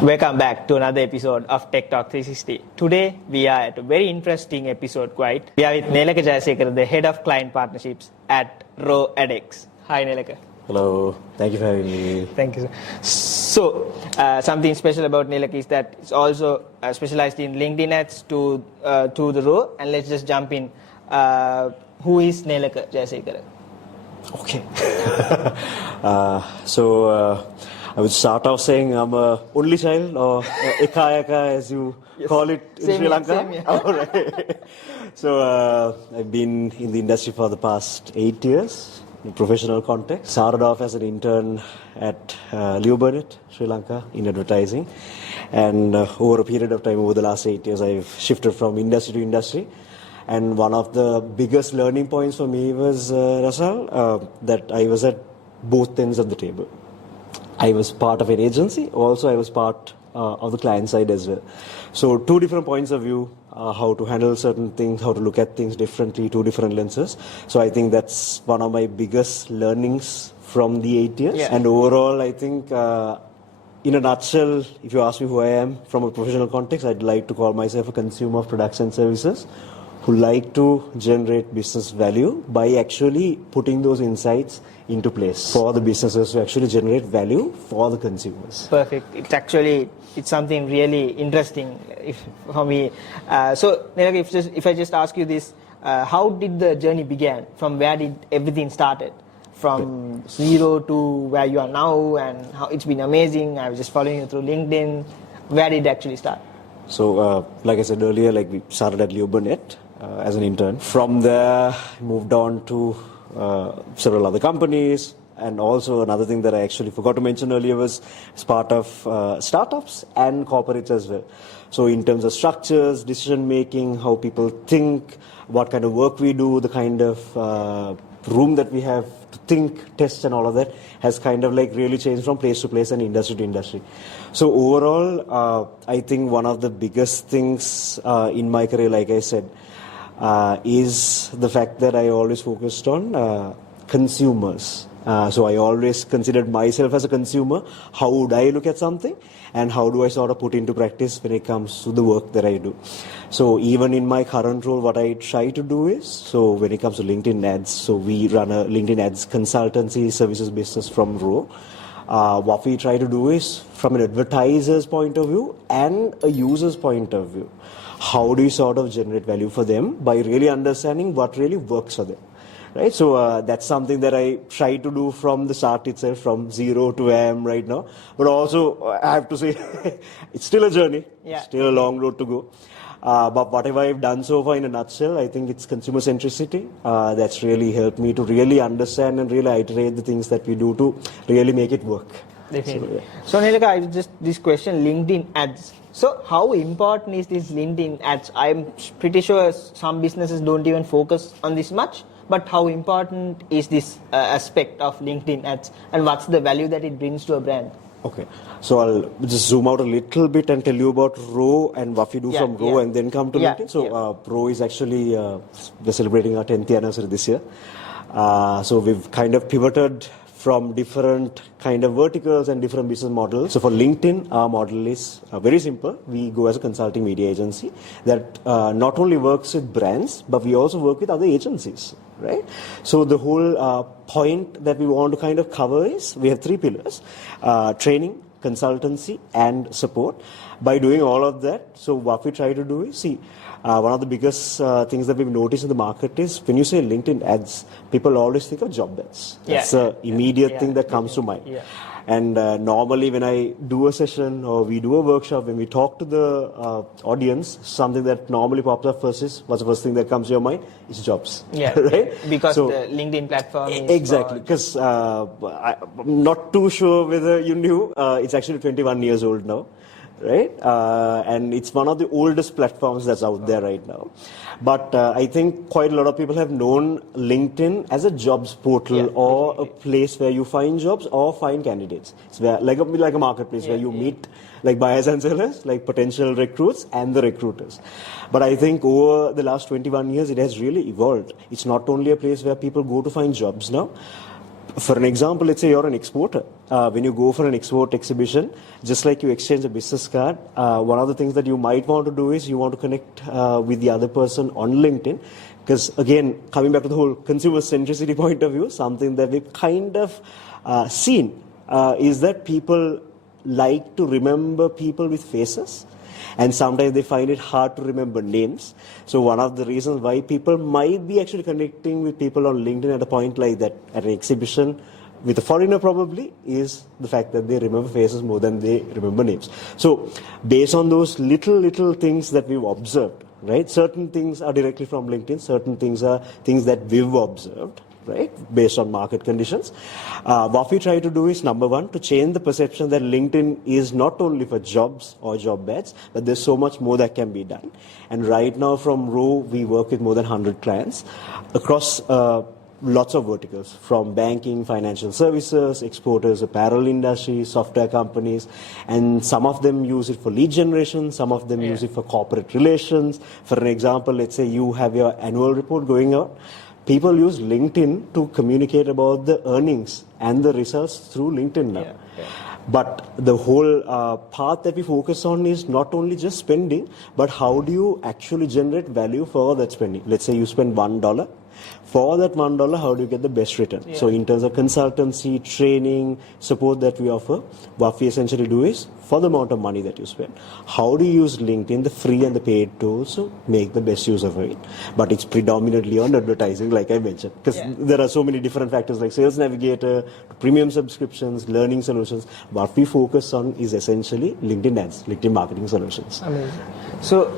Welcome back to another episode of Tech Talk 360. Today we are at a very interesting episode quite. We are with Nelaka Jayasekara, the Head of Client Partnerships at Raw edX. Hi Nelaka. Hello, thank you for having me. Thank you. So, something special about Nelaka is that it's also specialized in LinkedIn ads to the Raw. And let's just jump in. Who is Nelaka Jayasekara? Okay. I would start off saying I'm a only child, or ekayaka as you call it in Sri Lanka. Same, yeah. All right. So I've been in the industry for the past 8 years in professional context. Started off as an intern at Leo Burnett, Sri Lanka, in advertising. And over a period of time, over the last 8 years, I've shifted from industry to industry. And one of the biggest learning points for me was, Rasal, that I was at both ends of the table. I was part of an agency, also I was part of the client side as well. So two different points of view, how to handle certain things, how to look at things differently, two different lenses. So I think that's one of my biggest learnings from the 8 years. Yeah. And overall, I think in a nutshell, if you ask me who I am from a professional context, I'd like to call myself a consumer of products and services who like to generate business value by actually putting those insights into place for the businesses to actually generate value for the consumers. Perfect. It's something really interesting for me. So, Nelaka, if I just ask you this, how did the journey begin? From where did everything started? From zero to where you are now, and how it's been amazing. I was just following you through LinkedIn. Where did it actually start? So, like I said earlier, we started at Leo Burnett as an intern. From there, moved on to several other companies, and also another thing that I actually forgot to mention earlier was as part of startups and corporates as well. So in terms of structures, decision making, how people think, what kind of work we do, the kind of room that we have to think, test and all of that has kind of really changed from place to place and industry to industry. So overall, I think one of the biggest things in my career, like I said, is the fact that I always focused on consumers. So I always considered myself as a consumer. How would I look at something, and how do I sort of put into practice when it comes to the work that I do? So even in my current role, what I try to do is, so when it comes to LinkedIn ads, so we run a LinkedIn ads consultancy services business from Ro. What we try to do is, from an advertiser's point of view and a user's point of view, how do you sort of generate value for them by really understanding what really works for them, right? So that's something that I try to do from the start itself, from zero to where I am right now. But also, I have to say, it's still a journey, still a long road to go. But whatever I've done so far in a nutshell, I think it's consumer centricity. That's really helped me to really understand and really iterate the things that we do to really make it work. Definitely. So Nelaka, this question, LinkedIn ads. So how important is this LinkedIn ads? I'm pretty sure some businesses don't even focus on this much, but how important is this aspect of LinkedIn ads, and what's the value that it brings to a brand? Okay, so I'll just zoom out a little bit and tell you about Ro and what we do from Ro and then come to LinkedIn. So Ro is actually, we're celebrating our 10th anniversary this year. So we've kind of pivoted from different kind of verticals and different business models. So for LinkedIn, our model is very simple. We go as a consulting media agency that not only works with brands, but we also work with other agencies, right? So the whole point that we want to kind of cover is, we have three pillars: training, consultancy, and support. By doing all of that, so what we try to do is, one of the biggest things that we've noticed in the market is, when you say LinkedIn ads, people always think of job ads. That's the immediate thing that comes to mind. Yeah. And normally when I do a session or we do a workshop, when we talk to the audience, something that normally pops up first is, what's the first thing that comes to your mind? It's jobs. Yeah, right? Because the LinkedIn platform is... Exactly, because I'm not too sure whether you knew, it's actually 21 years old now. Right? And it's one of the oldest platforms that's out there right now. But I think quite a lot of people have known LinkedIn as a jobs portal or a place where you find jobs or find candidates. It's where, like a marketplace where you meet buyers and sellers, potential recruits and the recruiters. But I think over the last 21 years, it has really evolved. It's not only a place where people go to find jobs now. For an example, let's say you're an exporter. When you go for an export exhibition, just like you exchange a business card, one of the things that you might want to do is you want to connect with the other person on LinkedIn. Because again, coming back to the whole consumer centricity point of view, something that we've kind of seen is that people like to remember people with faces. And sometimes they find it hard to remember names. So one of the reasons why people might be actually connecting with people on LinkedIn at a point like that, at an exhibition, with a foreigner probably, is the fact that they remember faces more than they remember names. So based on those little things that we've observed, right? Certain things are directly from LinkedIn, certain things are things that we've observed, right, based on market conditions. What we try to do is, number one, to change the perception that LinkedIn is not only for jobs or job ads, but there's so much more that can be done. And right now from Row, we work with more than 100 clients across lots of verticals, from banking, financial services, exporters, apparel industry, software companies, and some of them use it for lead generation, some of them use it for corporate relations. For an example, let's say you have your annual report going out. People use LinkedIn to communicate about the earnings and the results through LinkedIn now. But the whole path that we focus on is not only just spending, but how do you actually generate value for that spending? Let's say you spend $1. For that $1, how do you get the best return? So in terms of consultancy, training, support that we offer, what we essentially do is, for the amount of money that you spend, how do you use LinkedIn, the free and the paid tools, to make the best use of it? But it's predominantly on advertising, like I mentioned, because there are so many different factors like Sales Navigator, premium subscriptions, learning solutions. What we focus on is essentially LinkedIn ads, LinkedIn marketing solutions. Amazing. So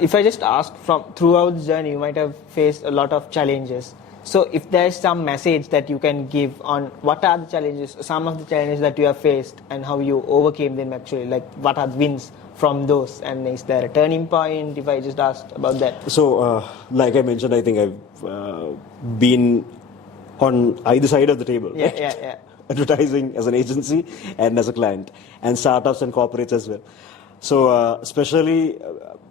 if I just ask, from throughout the journey, you might have faced a lot of challenges. So if there is some message that you can give on what are the challenges, some of the challenges that you have faced and how you overcame them actually, like what are the wins from those, and is there a turning point, if I just asked about that? So like I mentioned, I think I've been on either side of the table. Right? Advertising as an agency and as a client, and startups and corporates as well. So especially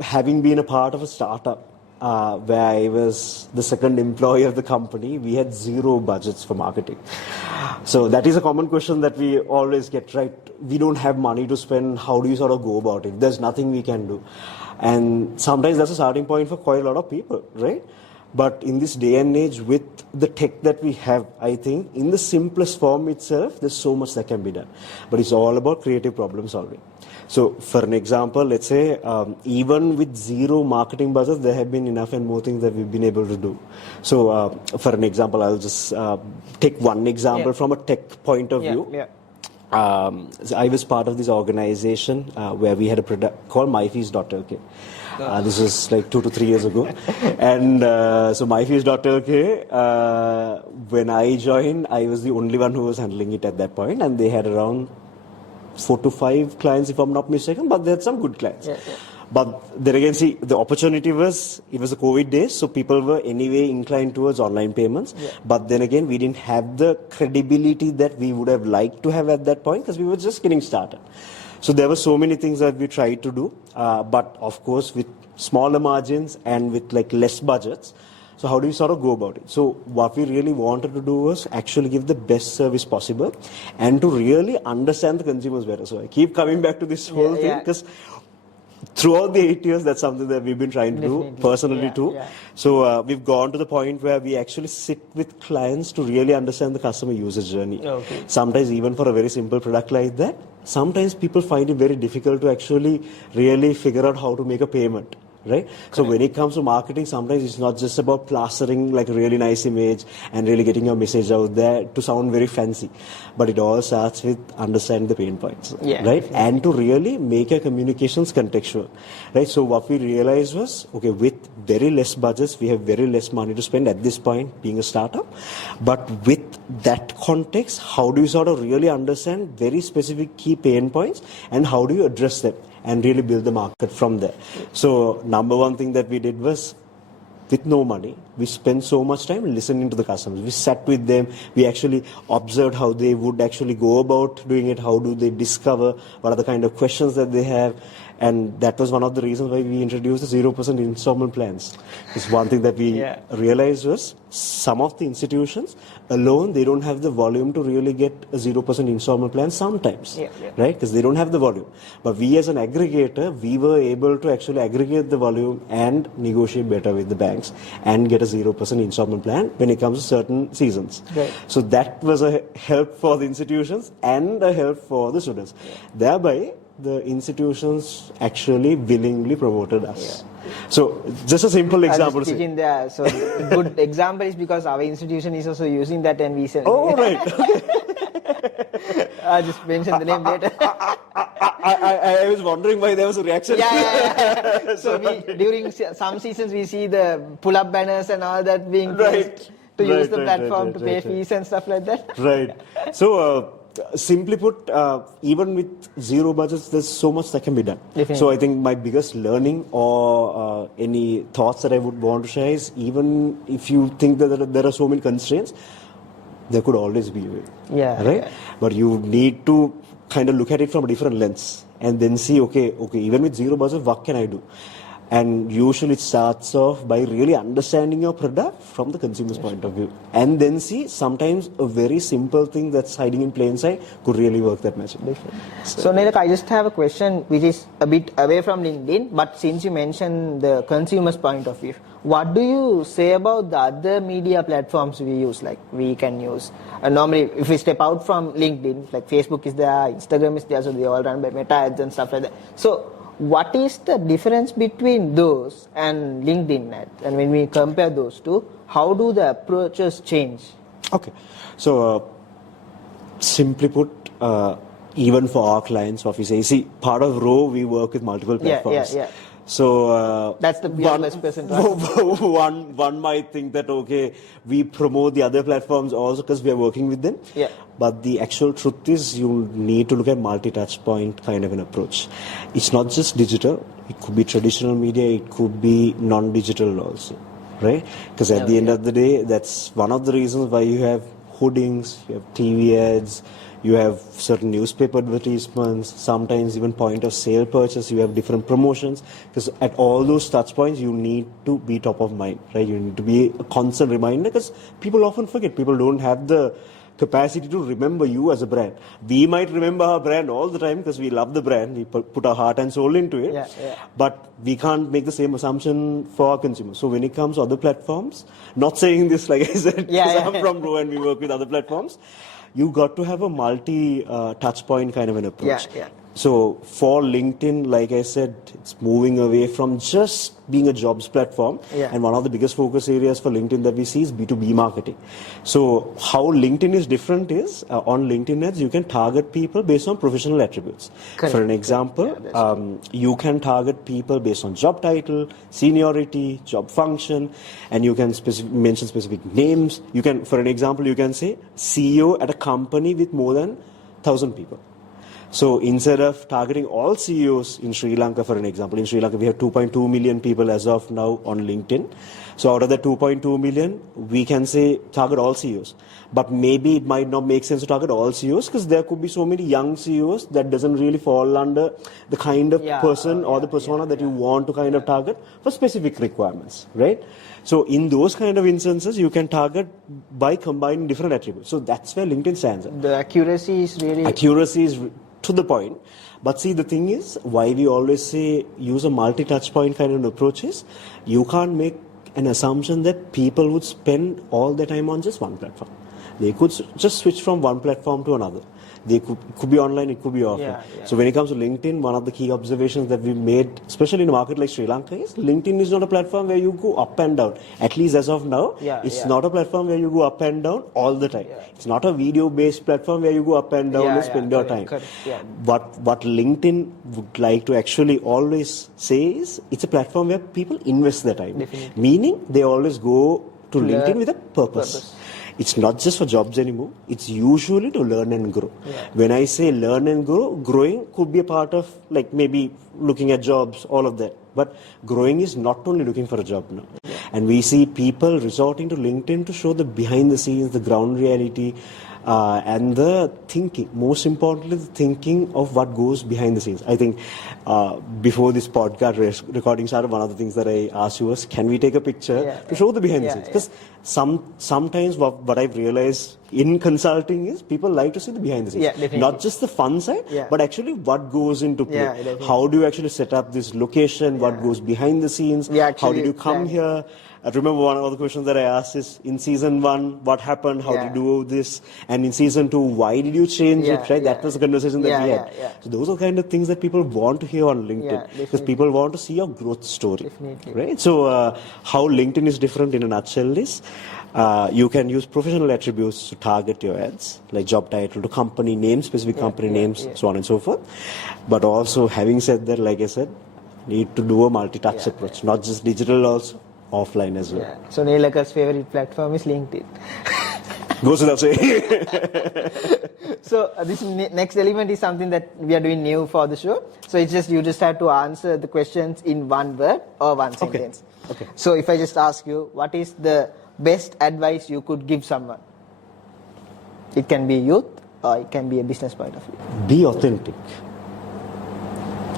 having been a part of a startup, where I was the second employee of the company, we had zero budgets for marketing. So that is a common question that we always get, right? We don't have money to spend. How do you sort of go about it? There's nothing we can do. And sometimes that's a starting point for quite a lot of people, right? But in this day and age, with the tech that we have, I think in the simplest form itself, there's so much that can be done. But it's all about creative problem solving. So for an example, let's say even with zero marketing budget, there have been enough and more things that we've been able to do. So for an example, I'll just take one example from a tech point of view. So I was part of this organization where we had a product called myfees.lk. This was like 2 to 3 years ago. And so myfees.lk, when I joined, I was the only one who was handling it at that point, and they had around 4 to 5 clients, if I'm not mistaken, but they had some good clients. But then again, see, the opportunity was, it was the COVID days, so people were anyway inclined towards online payments. But then again, we didn't have the credibility that we would have liked to have at that point, because we were just getting started. So there were so many things that we tried to do, but of course with smaller margins and with like less budgets. So how do you sort of go about it? So what we really wanted to do was actually give the best service possible and to really understand the consumers better. So I keep coming back to this whole thing, because throughout the 8 years, that's something that we've been trying to do personally too. So we've gone to the point where we actually sit with clients to really understand the customer user journey. Sometimes even for a very simple product like that, sometimes people find it very difficult to actually really figure out how to make a payment. Right? So when it comes to marketing, sometimes it's not just about plastering like a really nice image and really getting your message out there to sound very fancy. But it all starts with understanding the pain points, right? And to really make your communications contextual, right? So what we realized was, okay, with very less budgets, we have very less money to spend at this point, being a startup. But with that context, how do you sort of really understand very specific key pain points and how do you address them? And really build the market from there. So number one thing that we did was, with no money, we spent so much time listening to the customers. We sat with them, we actually observed how they would actually go about doing it, how do they discover, what are the kind of questions that they have, And that was one of the reasons why we introduced the 0% installment plans. It's one thing that we realized was some of the institutions alone, they don't have the volume to really get a 0% installment plan sometimes, right? Because they don't have the volume. But we as an aggregator, we were able to actually aggregate the volume and negotiate better with the banks and get a 0% installment plan when it comes to certain seasons. Right. So that was a help for the institutions and a help for the students. Thereby, the institutions actually willingly promoted us. So just a simple example. There. So a good example is because our institution is also using that, and we said, oh, right. I'll just mention the name later. I was wondering why there was a reaction. So during some seasons we see the pull-up banners and all that being placed to use the platform to pay fees and stuff like that. Right. So simply put, even with zero budgets, there's so much that can be done. Definitely. So I think my biggest learning or any thoughts that I would want to share is, even if you think that there are so many constraints, there could always be a way. Right? But you need to kind of look at it from a different lens and then see, okay, even with zero budget, what can I do? And usually it starts off by really understanding your product from the consumer's point of view. And then see, sometimes a very simple thing that's hiding in plain sight could really work that magic. So Nelaka, I just have a question which is a bit away from LinkedIn, but since you mentioned the consumer's point of view, what do you say about the other media platforms we use, like we can use? Normally, if we step out from LinkedIn, like Facebook is there, Instagram is there, so they all run by Meta ads and stuff like that. So what is the difference between those and LinkedIn ads? And when we compare those two, how do the approaches change? Okay. So simply put, even for our clients, what we say, see, part of Row, we work with multiple platforms. So that's the person. One might think that, okay, we promote the other platforms also because we are working with them. But the actual truth is, you need to look at multi-touch point kind of an approach. It's not just digital. It could be traditional media. It could be non-digital also, right? Because at the end of the day, that's one of the reasons why you have hoardings, you have TV ads, you have certain newspaper advertisements, sometimes even point of sale purchase, you have different promotions. Because at all those touch points, you need to be top of mind, right? You need to be a constant reminder, because people often forget. People don't have the capacity to remember you as a brand. We might remember our brand all the time because we love the brand. We put our heart and soul into it. But we can't make the same assumption for our consumers. So when it comes to other platforms, not saying this like I said, because I'm from Row and we work with other platforms, you got to have a multi-touch point kind of an approach. So for LinkedIn, like I said, it's moving away from just being a jobs platform. And one of the biggest focus areas for LinkedIn that we see is B2B marketing. So how LinkedIn is different is, on LinkedIn ads, you can target people based on professional attributes. For an example, you can target people based on job title, seniority, job function, and you can mention specific names. You can, for an example, you can say CEO at a company with more than 1,000 people. So instead of targeting all CEOs in Sri Lanka, for an example, in Sri Lanka we have 2.2 million people as of now on LinkedIn. So out of the 2.2 million, we can say target all CEOs. But maybe it might not make sense to target all CEOs because there could be so many young CEOs that doesn't really fall under the kind of person or the persona that you want to kind of target for specific requirements, right? So in those kind of instances, you can target by combining different attributes. So that's where LinkedIn stands. The accuracy is really... Accuracy is to the point. But see, the thing is, why we always say use a multi-touch point kind of approach is, you can't make an assumption that people would spend all their time on just one platform. They could just switch from one platform to another. They could be online, it could be offline. So when it comes to LinkedIn, one of the key observations that we made, especially in a market like Sri Lanka, is LinkedIn is not a platform where you go up and down. At least as of now, it's not a platform where you go up and down all the time. It's not a video-based platform where you go up and down and spend your time. But what LinkedIn would like to actually always say is, it's a platform where people invest their time. Meaning, they always go to LinkedIn with a purpose. It's not just for jobs anymore. It's usually to learn and grow. When I say learn and grow, growing could be a part of, like, maybe looking at jobs, all of that. But growing is not only looking for a job now. And we see people resorting to LinkedIn to show the behind the scenes, the ground reality, and the thinking, most importantly, the thinking of what goes behind the scenes. I think before this podcast recording started, one of the things that I asked you was, can we take a picture to show the behind the scenes? Because sometimes what I've realized in consulting is people like to see the behind the scenes. Not just the fun side, but actually what goes into play. How do you actually set up this location? What goes behind the scenes? How did you come here? I remember one of the questions that I asked is, in season 1, what happened? How did you do this? And in season 2, why did you change it? Right? That was the conversation that we had. So those are kind of things that people want to hear on LinkedIn, because people want to see your growth story. Right? So how LinkedIn is different in a nutshell is, you can use professional attributes to target your ads, like job title to company name, specific company names, so on and so forth. But also, having said that, like I said, need to do a multi-touch approach, not just digital, also offline as well. So Nelaka's favorite platform is LinkedIn. Goes without saying. So this next element is something that we are doing new for the show. So it's just, you just have to answer the questions in one word or one sentence. Okay. So if I just ask you, what is the best advice you could give someone? It can be youth or it can be a business point of view. Be authentic.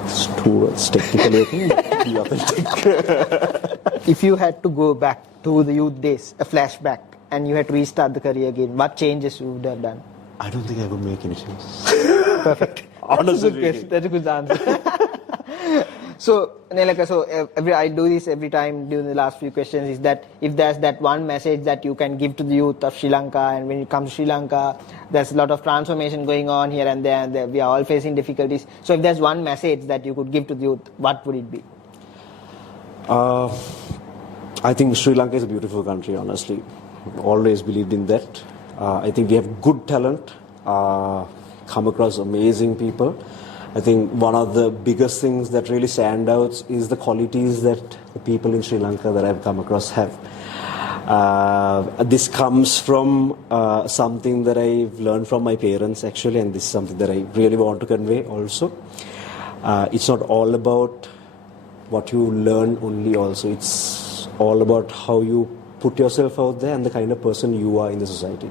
It's 2 words technically, I think, but be authentic. If you had to go back to the youth days, a flashback, and you had to restart the career again, what changes you would have done? I don't think I would make any changes. Perfect. Honestly. That's a good answer. So, Nelaka, I do this every time during the last few questions, is that if there's that one message that you can give to the youth of Sri Lanka, and when it comes to Sri Lanka, there's a lot of transformation going on here and there, and we are all facing difficulties. So if there's one message that you could give to the youth, what would it be? I think Sri Lanka is a beautiful country, honestly. I've always believed in that. I think we have good talent, come across amazing people. I think one of the biggest things that really stand out is the qualities that the people in Sri Lanka that I've come across have. This comes from something that I've learned from my parents, actually, and this is something that I really want to convey also. It's not all about what you learn only also. It's all about how you put yourself out there and the kind of person you are in the society.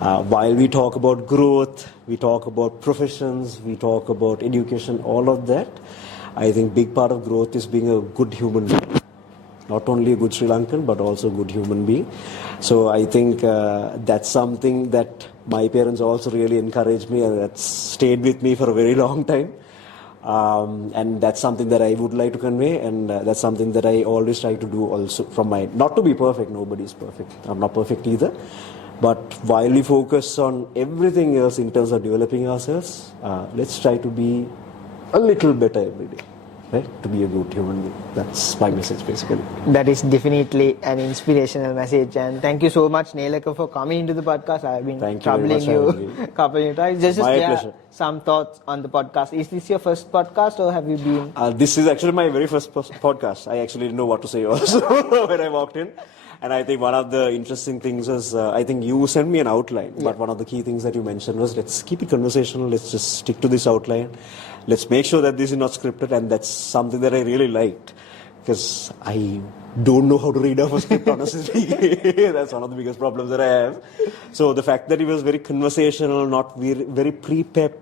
While we talk about growth, we talk about professions, we talk about education, all of that, I think big part of growth is being a good human being. Not only a good Sri Lankan, but also a good human being. So I think that's something that my parents also really encouraged me, and that's stayed with me for a very long time. And that's something that I would like to convey, and that's something that I always try to do also from my, not to be perfect, nobody's perfect, I'm not perfect either, but while we focus on everything else in terms of developing ourselves, let's try to be a little better every day, right? To be a good human being. That's my message basically. That is definitely an inspirational message, and thank you so much, Nelaka, for coming into the podcast. I've been troubling you a couple of times. Just pleasure. Some thoughts on the podcast. Is this your first podcast, or have you been? This is actually my very first podcast. I actually didn't know what to say also when I walked in. And I think one of the interesting things was, I think you sent me an outline, but one of the key things that you mentioned was, let's keep it conversational, let's just stick to this outline, let's make sure that this is not scripted, and that's something that I really liked, because I don't know how to read off a script, honestly. That's one of the biggest problems that I have. So the fact that it was very conversational, not very prepped,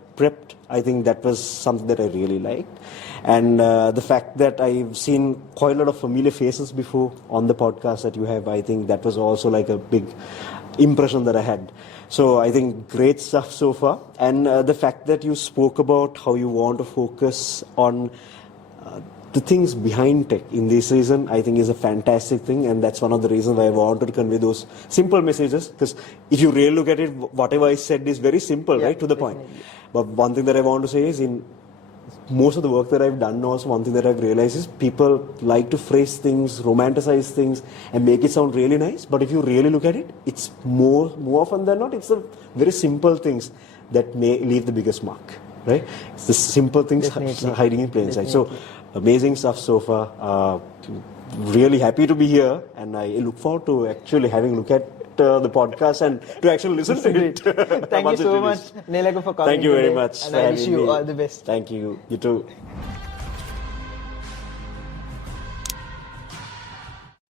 I think that was something that I really liked. And the fact that I've seen quite a lot of familiar faces before on the podcast that you have, I think that was also like a big impression that I had. So I think great stuff so far. And the fact that you spoke about how you want to focus on the things behind tech in this season, I think is a fantastic thing, and that's one of the reasons why I wanted to convey those simple messages, because if you really look at it, whatever I said is very simple, right, to the point. But one thing that I want to say is, in most of the work that I've done also, one thing that I've realized is people like to phrase things, romanticize things, and make it sound really nice. But if you really look at it, it's more often than not, it's the very simple things that may leave the biggest mark, right? It's the simple things hiding in plain sight. So amazing stuff so far. Really happy to be here, and I look forward to actually having a look at the podcast and to actually listen to it. Thank you so much, Nelaka, for coming. Thank you very much. And I wish you all the best. Thank you. You too.